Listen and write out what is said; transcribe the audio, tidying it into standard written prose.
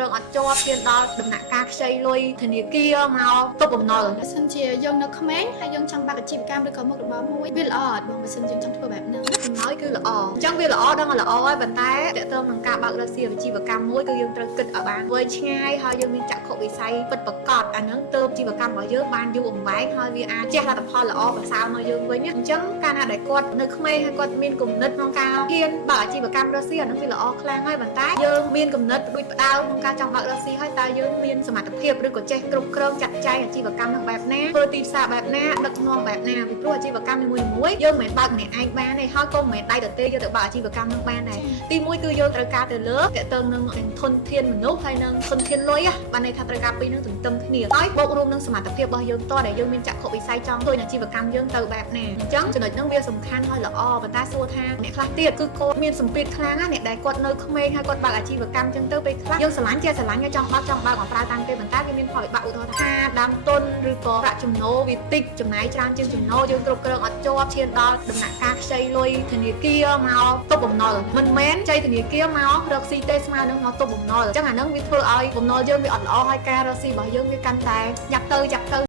គ្រងអត់ជាប់ឈានដល់ដំណាក់កាលខ្ចីលុយធនាគារមកទុកបំណុល បើសិនជាយើងនៅក្មេងហើយយើងចង់បើកអាជីវកម្មឬក៏មុខរបរមួយវាល្អអត់បងបើសិនយើងចង់ធ្វើបែបហ្នឹង ចំណាយគឺល្អអញ្ចឹងវាល្អដឹងល្អហើយប៉ុន្តែតើតើនឹងការបើករកស៊ីអាជីវកម្មមួយគឺយើងត្រូវគិតឲ្យបានវែងឆ្ងាយហើយយើងមានចក្ខុវិស័យពិតប្រាកដអាហ្នឹងទៅអាជីវកម្មរបស់យើងបានយូរអង្វែងហើយវាអាចជះលទ្ធផលល្អប្រសើរមកយើងវិញអញ្ចឹងកាលណាដែលគាត់នៅក្មេងហើយគាត់មានគំនិតក្នុងការហ៊ានបើកអាជីវកម្មរកស៊ីអាហ្នឹងវាល្អខ្លាំងហើយប៉ុន្តែយើងមានគំនិតដូចផ្ដើមក្នុងការចង់បើករកស៊ីហើយតើយើងមានសមត្ថភាពឬក៏ចេះគ្រប់គ្រងចាត់ចែងអាជីវកម្មហ្នឹងបែបណាធ្វើទីផ្សារបែបណាដឹកនាំបែបណាពីព្រោះអាជីវកម្មនីមួយៗយើងមិនមែនបើកម្នាក់ឯងបានទេហើយក៏មិនមែនដៃទទេយកទៅបើកអាជីវកម្មហ្នឹងបានដែរទីមួយគឺយើងត្រូវការទៅលើតើតើនឹងធនធានមនុស្សហើយនឹងធនធានលុយបានន័យថាត្រូវការពីរនឹងទន្ទឹមគ្នាហើយបូករួមនឹងសមត្ថភាពរបស់យើងតដែលយើងមានចក្ខុវិស័យចង់ធ្វើអាជីវកម្មយើងទៅបែបណាអញ្ចឹងចំណុចហ្នឹងវាសំខាន់ហើយល្អប៉ុន្តែសួរថាអ្នកខ្លះទៀតគឺគាត់មានសម្ពាធខ្លាំងណាអ្នកដែលគាត់នៅក្មេងហើយគាត់បើកអាជីវកម្មអញ្ចឹងទៅពេលខ្លះយើងស្រឡាញ់ស្រឡាញ់ចង់បើកមកប្រើតាមគេប៉ុន្តែវាមានផលវិបាកឧទាហរណ៍ថាដើមទុនឬក៏ប្រាក់ចំណូលវាតិចចំណាយច្រើនជាងចំណូលយើងគ្រប់គ្រងអត់ជាប់ឈានដល់ដំណាក់កាលខ្ចីលុយធនាគារមកទុកបំណុលមិនមែនចៃធនាគារមករកស៊ីទេស្មើនឹងមកទុកបំណុលអញ្ចឹងអាហ្នឹងវាធ្វើឲ្យបំណុលយើងវាអត់ល្អហើយការរកស៊ីរបស់យើងវាកាន់តែយ៉ាប់ទៅ